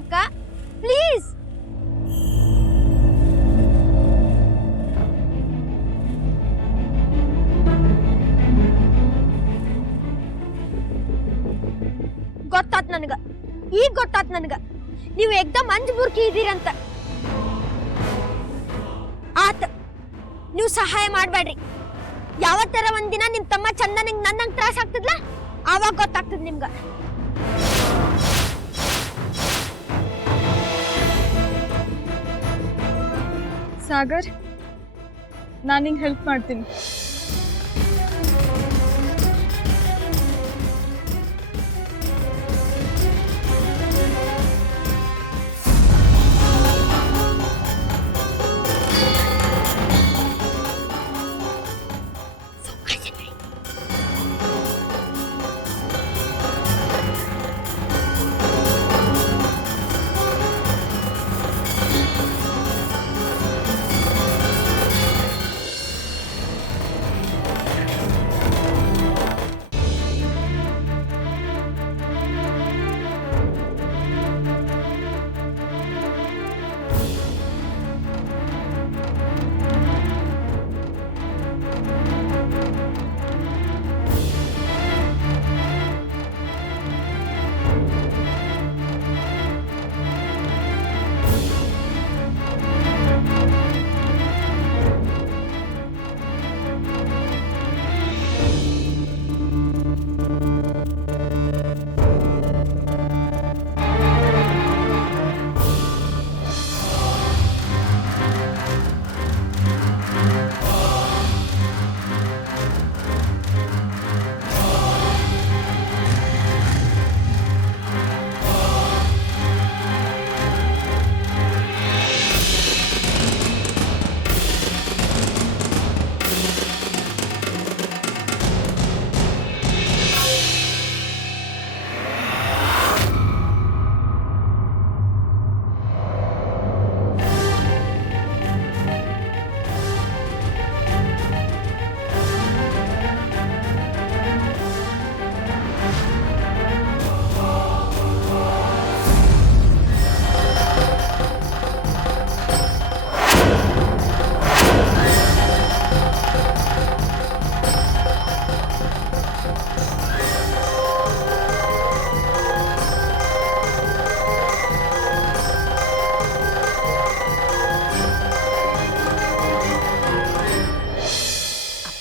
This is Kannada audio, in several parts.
ಅಕ್ಕ ಪ್ಲೀಸ್. ಗೊತ್ತಾತ್ ನನಗ, ಈಗ ಗೊತ್ತಾತ್ ನನಗ ನೀವು ಎಕ್ದಮ್ ಅಂಜ್ ಬುರ್ಕಿ ಇದೀರಂತ. ಆತ ನೀವು ಸಹಾಯ ಮಾಡ್ಬೇಡ್ರಿ. ಯಾವತ್ತರ ಒಂದಿನ ನಿಮ್ ತಮ್ಮ ಚಂದನಿಗೆ ನನ್ನಂಗ್ ತ್ರಾಸ ಆಗ್ತದ್ಲ, ಆವಾಗ ಗೊತ್ತಾಗ್ತದ ನಿಮ್ಗ. ಸಾಗರ್, ನಾನು ನಿಂಗೆ ಹೆಲ್ಪ್ ಮಾಡ್ತೀನಿ.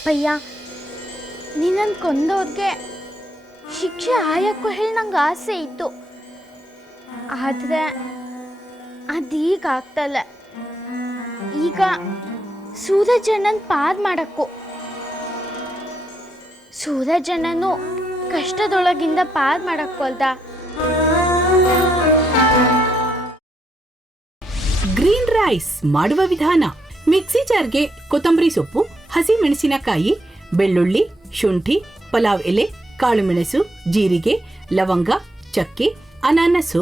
ಅಪ್ಪಯ್ಯ, ನೀನನ್ ಕೊಂದೋದ್ಗೆ ಶಿಕ್ಷೆ ಆಯಕ್ಕೂ ಹೇಳಿ ನಂಗೆ ಆಸೆ ಇತ್ತು. ಆದರೆ ಅದೀಗ ಆಗ್ತಲ್ಲ. ಈಗ ಸೂರಜಣ್ಣನ್ ಪಾದ್ ಮಾಡಕ್ಕೂ, ಸೂರಜಣ್ಣನು ಕಷ್ಟದೊಳಗಿಂದ ಪಾದ್ ಮಾಡಕ್ಕೂ ಅಲ್ದ. ಗ್ರೀನ್ ರೈಸ್ ಮಾಡುವ ವಿಧಾನ: ಮಿಕ್ಸಿ ಜಾರ್ಗೆ ಕೊತ್ತಂಬರಿ ಸೊಪ್ಪು, ಹಸಿ ಮೆಣಸಿನಕಾಯಿ, ಬೆಳ್ಳುಳ್ಳಿ, ಶುಂಠಿ, ಪಲಾವ್ ಎಲೆ, ಕಾಳುಮೆಣಸು, ಜೀರಿಗೆ, ಲವಂಗ, ಚಕ್ಕೆ, ಅನಾನಸು,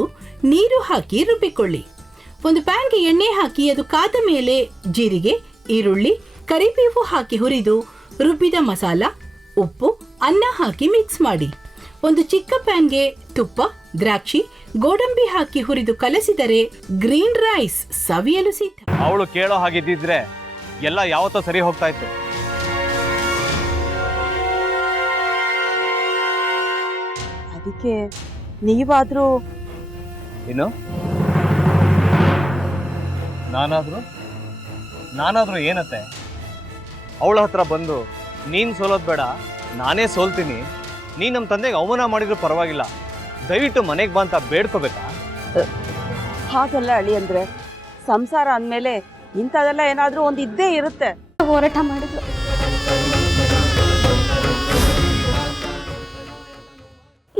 ನೀರು ಹಾಕಿ ರುಬ್ಬಿಕೊಳ್ಳಿ. ಒಂದು ಪ್ಯಾನ್ಗೆ ಎಣ್ಣೆ ಹಾಕಿ ಅದು ಕಾದ ಮೇಲೆ ಜೀರಿಗೆ, ಈರುಳ್ಳಿ, ಕರಿಬೇವು ಹಾಕಿ ಹುರಿದು ರುಬ್ಬಿದ ಮಸಾಲ, ಉಪ್ಪು, ಅನ್ನ ಹಾಕಿ ಮಿಕ್ಸ್ ಮಾಡಿ. ಒಂದು ಚಿಕ್ಕ ಪ್ಯಾನ್ಗೆ ತುಪ್ಪ, ದ್ರಾಕ್ಷಿ, ಗೋಡಂಬಿ ಹಾಕಿ ಹುರಿದು ಕಲಸಿದರೆ ಗ್ರೀನ್ ರೈಸ್ ಸವಿಯಲು ಸಿದ್ಧ. ಅವಳು ಕೇಳೋ ಹಾಗಿದ್ದಿದ್ರೆ ಎಲ್ಲ ಯಾವತ್ತೋ ಸರಿ ಹೋಗ್ತಾ ಇತ್ತು. ಅದಕ್ಕೆ ನೀವಾದ್ರೂ ಏನು? ನಾನಾದ್ರೂ ಏನತ್ತೆ? ಅವಳ ಹತ್ರ ಬಂದು ನೀನ್ ಸೋಲೋದ್ ಬೇಡ, ನಾನೇ ಸೋಲ್ತೀನಿ, ನೀನ್ ನಮ್ಮ ತಂದೆಗೆ ಅವಮಾನ ಮಾಡಿದ್ರು ಪರವಾಗಿಲ್ಲ, ದಯವಿಟ್ಟು ಮನೆಗೆ ಬಾ ಅಂತ ಬೇಡ್ಕೋಬೇಕಾ? ಹಾಗೆಲ್ಲ ಅಳಿ ಅಂದ್ರೆ ಸಂಸಾರ ಅಂದ್ಮೇಲೆ ಇಂಥದೆಲ್ಲ ಏನಾದ್ರೂ ಒಂದು ಇದ್ದೇ ಇರುತ್ತೆ. ಹೋರಾಟ ಮಾಡಿದ್ಲು.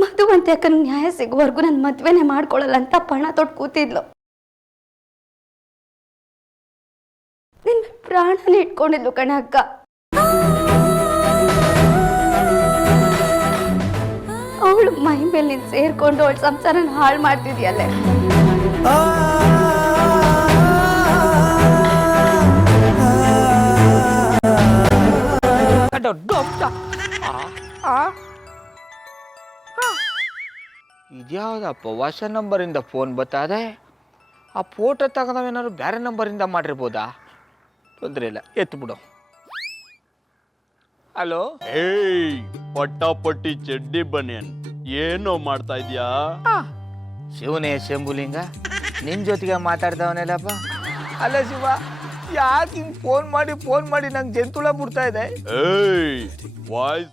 ಮಧುವಂತೆ ಅಕ್ಕನ ನ್ಯಾಯ ಸಿಗುವವರೆಗೂ ನನ್ನ ಮದ್ವೆನೆ ಮಾಡ್ಕೊಳ್ಳಲ್ಲ ಅಂತ ಪಣ ತೊಟ್ಟು ಕೂತಿದ್ಲು. ನಿನ್ನ ಪ್ರಾಣನೇ ಇಟ್ಕೊಂಡಿದ್ಲು ಕಣ ಅಕ್ಕ. ಅವಳು ಮೈ ಮೇಲೆ ನೀನು ಸೇರ್ಕೊಂಡು ಅವಳ ಸಂಸಾರನ ಹಾಳು ಮಾಡ್ತಿದ್ಯಲ್ಲೇ. ಇದ್ಯಾವುದಪ್ಪ ಹೊಸ ನಂಬರಿಂದ ಫೋನ್ ಬರ್ತದೆ. ಆ ಫೋಟೋ ತಗೊಂಡವೇನಾದ್ರು ಬೇರೆ ನಂಬರಿಂದ ಮಾಡಿರ್ಬೋದಾ? ತೊಂದರೆ ಇಲ್ಲ, ಎತ್ತು ಬಿಡು. ಹಲೋ, ಏಯ್ ಪಟ್ಟಾಪಟ್ಟಿ ಚಡ್ಡಿ ಬನಿಯನ್, ಏನೋ ಮಾಡ್ತಾ ಇದ್ಯಾ? ಶಿವನೇ ಶಂಭುಲಿಂಗ, ನಿನ್ನ ಜೊತೆಗೆ ಮಾತಾಡ್ದವನೇಲಪ್ಪ. ಅಲ್ಲ ಶಿವ, ಯಾಕೆ ಹಿಂಗೆ ಫೋನ್ ಮಾಡಿ ನಂಗೆ ಜಂತುಳ ಬಿಡ್ತಾ ಇದೆ? ಏಯ್ ವಾಯ್ಸ್